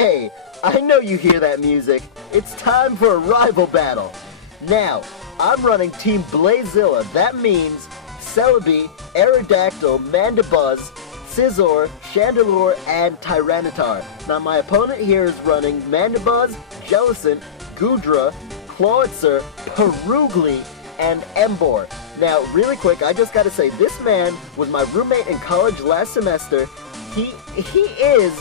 Hey, I know you hear that music. It's time for a rival battle. Now, I'm running Team Blazilla. That means Celebi, Aerodactyl, Mandibuzz, Scizor, Chandelure, and Tyranitar. Now, my opponent here is running Mandibuzz, Jellicent, Goodra, Clawitzer, Perugly, and Emboar. Now, really quick, I just gotta say, this man was my roommate in college last semester. He is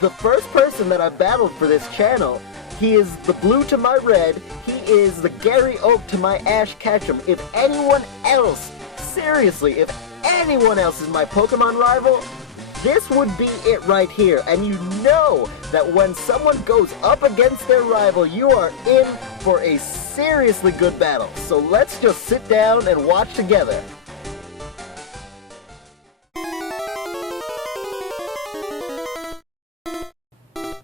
the first person that I battled for this channel. He is the blue to my red. He is the Gary Oak to my Ash Ketchum. If anyone else, seriously, if anyone else is my Pokemon rival, this would be it right here. And you know that when someone goes up against their rival, you are in for a seriously good battle. So let's just sit down and watch together.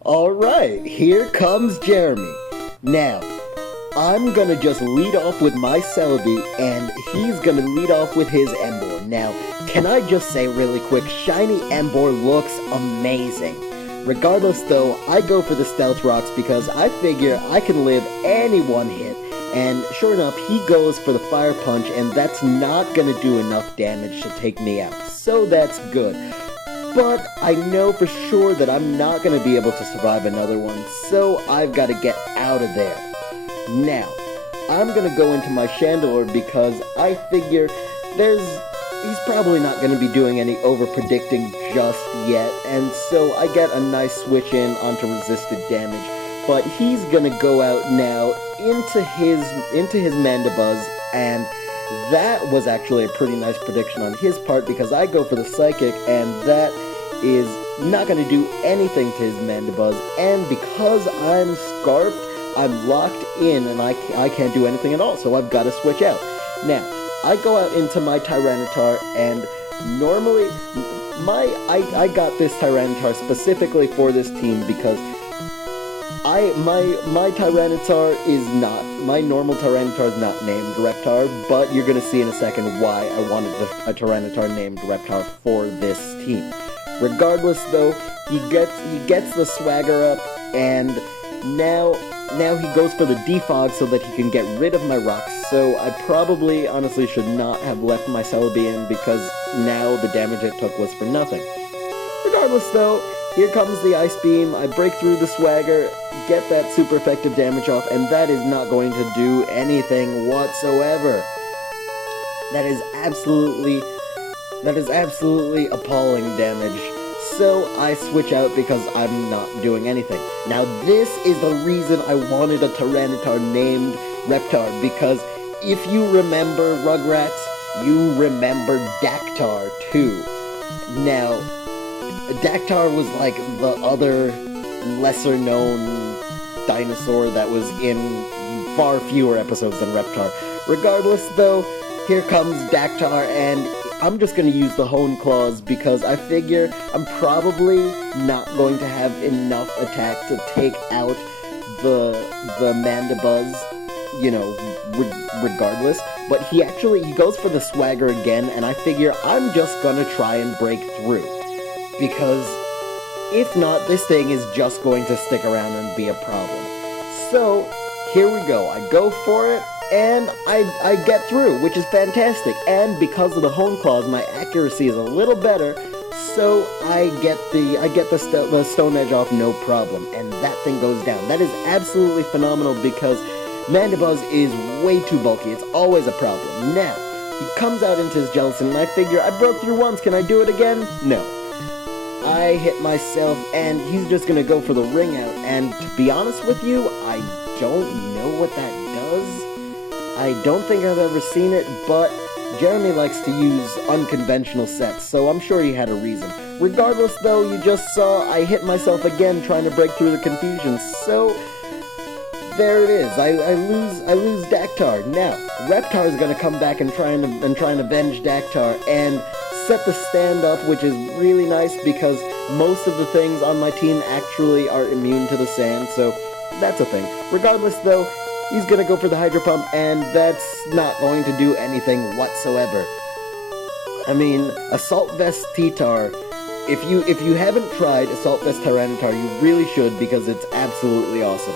Alright, here comes Jremy. Now, I'm gonna just lead off with my Celebi, and he's gonna lead off with his Emboar. Now, can I just say really quick, shiny Emboar looks amazing. Regardless though, I go for the Stealth Rocks because I figure I can live any one hit. And sure enough, he goes for the Fire Punch, and that's not gonna do enough damage to take me out. So that's good. But I know for sure that I'm not going to be able to survive another one, so I've got to get out of there. Now, I'm going to go into my Chandelure because I figure he's probably not going to be doing any over-predicting just yet, and so I get a nice switch in onto resisted damage. But he's going to go out now into his Mandibuzz, and that was actually a pretty nice prediction on his part because I go for the Psychic, and that is not going to do anything to his Mandibuzz, and because I'm Scarfed, I'm locked in and I can't do anything at all, so I've got to switch out. Now, I go out into my Tyranitar, and normally, I got this Tyranitar specifically for this team because my Tyranitar is not, my normal Tyranitar is not named Reptar, but you're gonna see in a second why I wanted a Tyranitar named Reptar for this team. Regardless though, he gets the swagger up, and now he goes for the Defog so that he can get rid of my rocks, so I probably honestly should not have left my Celebi in because now the damage it took was for nothing. Regardless though, here comes the Ice Beam, I break through the swagger, get that super effective damage off, and that is not going to do anything whatsoever. That is absolutely appalling damage. So I switch out because I'm not doing anything. Now this is the reason I wanted a Tyranitar named Reptar, because if you remember Rugrats, you remember Dactar too. Now, Dactar was like the other lesser-known dinosaur that was in far fewer episodes than Reptar. Regardless, though, here comes Dactar, and I'm just going to use the Hone Claws because I figure I'm probably not going to have enough attack to take out the Mandibuzz, you know, regardless. But he goes for the Swagger again, and I figure I'm just going to try and break through. Because if not, this thing is just going to stick around and be a problem. So, here we go. I go for it, and I get through, which is fantastic. And because of the Hone Claws, my accuracy is a little better, so I get the Stone Edge off no problem, and that thing goes down. That is absolutely phenomenal because Mandibuzz is way too bulky. It's always a problem. Now, he comes out into his Jellicent, and I figure, I broke through once, can I do it again? No. I hit myself, and he's just gonna go for the Ring Out, and to be honest with you, I don't know what that does. I don't think I've ever seen it, but Jremy likes to use unconventional sets, so I'm sure he had a reason. Regardless though, you just saw I hit myself again trying to break through the confusion, so there it is. I lose Dactar. Now, Reptar is gonna come back and try and avenge Dactar, and set the stand up, which is really nice because most of the things on my team actually are immune to the sand, so that's a thing. Regardless though, he's gonna go for the Hydro Pump, and that's not going to do anything whatsoever. I mean, Assault Vest T-Tar if you haven't tried Assault Vest Tyranitar, you really should, because it's absolutely awesome.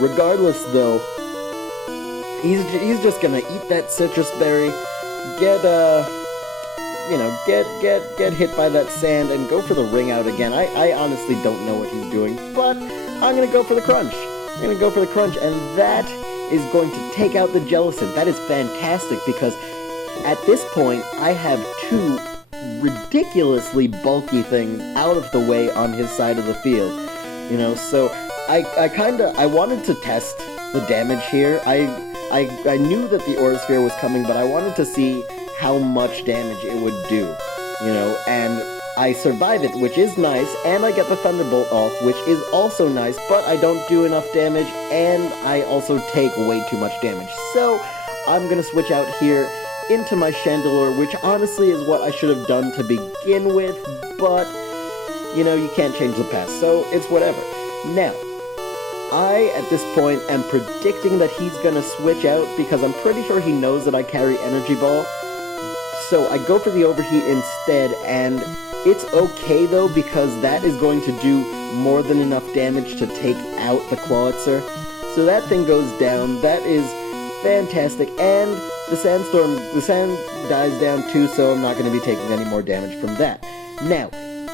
Regardless, though, he's just gonna eat that citrus berry, get hit by that sand, and go for the ring out again. I honestly don't know what he's doing, but I'm gonna go for the crunch. I'm gonna go for the crunch, and that is going to take out the Jellicent. That is fantastic, because at this point, I have two ridiculously bulky things out of the way on his side of the field. So I wanted to test the damage here. I knew that the Aura Sphere was coming, but I wanted to see how much damage it would do, and I survive it, which is nice, and I get the Thunderbolt off, which is also nice, but I don't do enough damage, and I also take way too much damage. So I'm gonna switch out here into my Chandelure, which honestly is what I should have done to begin with, but, you can't change the past, so it's whatever. Now, I, at this point, am predicting that he's gonna switch out, because I'm pretty sure he knows that I carry Energy Ball, so I go for the Overheat instead, and it's okay, though, because that is going to do more than enough damage to take out the Clawitzer. So that thing goes down. That is fantastic, and the sand dies down too, so I'm not going to be taking any more damage from that. Now,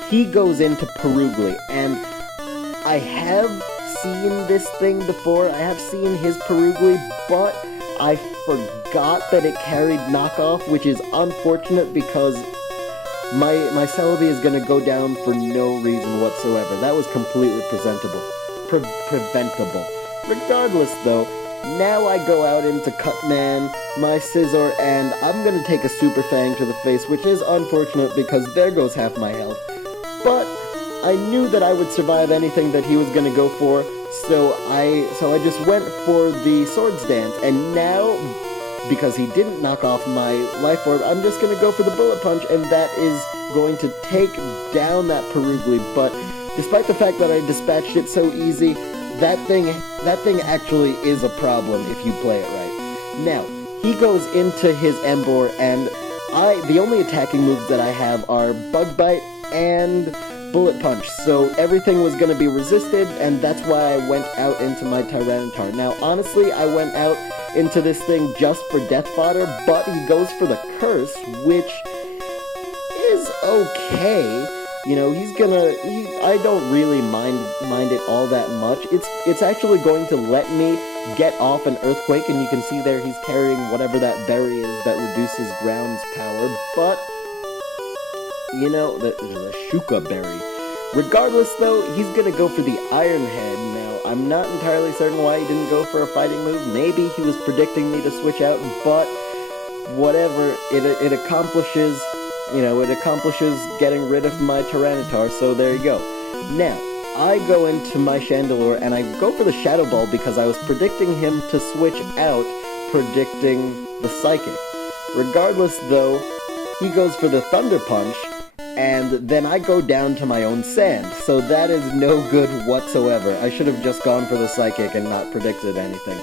he goes into Perugly, and I have seen this thing before. I have seen his Perugly, but I forgot that it carried knockoff, which is unfortunate, because my Celebi is going to go down for no reason whatsoever. That was completely preventable. Regardless, though, now I go out into Cutman, my Scizor, and I'm going to take a Super Fang to the face, which is unfortunate because there goes half my health. But I knew that I would survive anything that he was going to go for, so I just went for the Swords Dance, and now, because he didn't knock off my Life Orb, I'm just going to go for the Bullet Punch, and that is going to take down that Perugly. But despite the fact that I dispatched it so easy, that thing actually is a problem if you play it right. Now, he goes into his Emboar, and the only attacking moves that I have are Bug Bite and Bullet Punch, so everything was going to be resisted, and that's why I went out into my Tyranitar. Now, honestly, I went out into this thing just for Death Fodder, but he goes for the Curse, which is okay. I don't really mind it all that much. It's actually going to let me get off an Earthquake, and you can see there he's carrying whatever that berry is that reduces ground's power, but the Shuka Berry. Regardless, though, he's gonna go for the Iron Head. Now, I'm not entirely certain why he didn't go for a fighting move. Maybe he was predicting me to switch out, but whatever, it accomplishes, it accomplishes getting rid of my Tyranitar, so there you go. Now, I go into my Chandelure, and I go for the Shadow Ball because I was predicting him to switch out, predicting the Psychic. Regardless, though, he goes for the Thunder Punch, and then I go down to my own Sand, so that is no good whatsoever. I should have just gone for the Psychic and not predicted anything.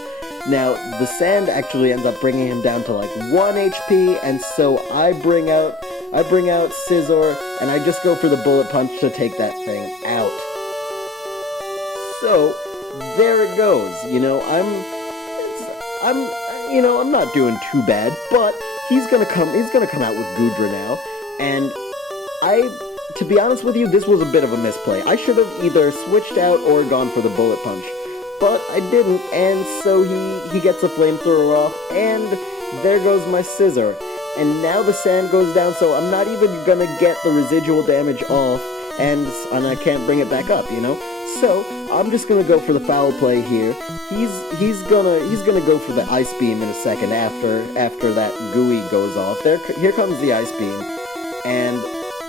Now, the Sand actually ends up bringing him down to like 1 HP, and so I bring out Scizor, and I just go for the Bullet Punch to take that thing out. So, there it goes. I'm not doing too bad, but he's gonna come out with Goodra now, and to be honest with you, this was a bit of a misplay. I should have either switched out or gone for the Bullet Punch, but I didn't, and so he gets a Flamethrower off, and there goes my Scizor. And now the Sand goes down, so I'm not even gonna get the residual damage off, and I can't bring it back up, So, I'm just gonna go for the foul play here. He's gonna go for the Ice Beam in a second after that Gooey goes off. Here comes the Ice Beam, and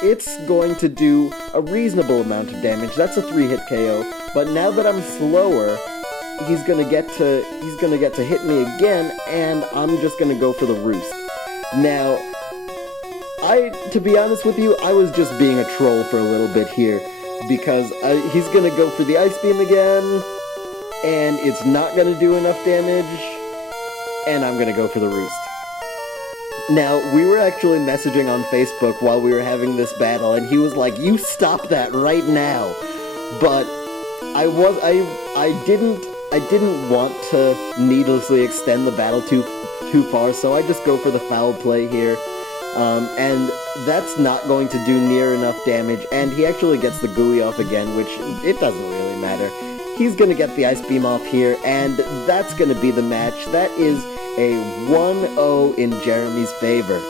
it's going to do a reasonable amount of damage. That's a 3-hit KO. But now that I'm slower, he's gonna get to hit me again, and I'm just gonna go for the Roost. Now, to be honest with you, I was just being a troll for a little bit here, because he's gonna go for the Ice Beam again, and it's not gonna do enough damage, and I'm gonna go for the Roost. Now, we were actually messaging on Facebook while we were having this battle, and he was like, "You stop that right now." But I didn't want to needlessly extend the battle too far, so I just go for the foul play here. And that's not going to do near enough damage, and he actually gets the gooey off again, which it doesn't really matter. He's gonna get the ice beam off here, and that's gonna be the match. That is a 1-0 in Jeremy's favor.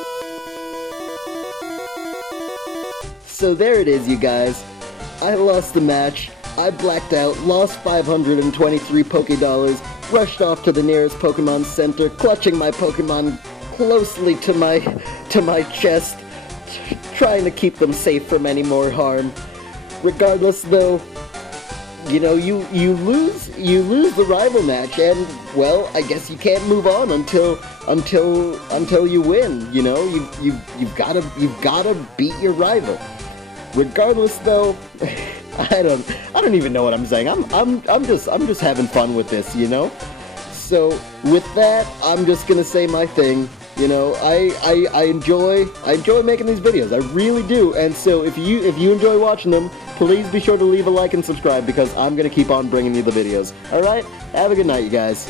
So there it is, you guys. I lost the match. I blacked out, lost 523 Pokédollars, rushed off to the nearest Pokemon Center, clutching my Pokemon closely to my chest, trying to keep them safe from any more harm. Regardless, though, you know, you lose the rival match, and well, I guess you can't move on until you win. You know, you've gotta beat your rival. Regardless, though, I don't even know what I'm saying. I'm just having fun with this, you know. So with that, I'm just gonna say my thing. You know, I enjoy making these videos. I really do. And so if you enjoy watching them, please be sure to leave a like and subscribe, because I'm gonna keep on bringing you the videos. All right, have a good night, you guys.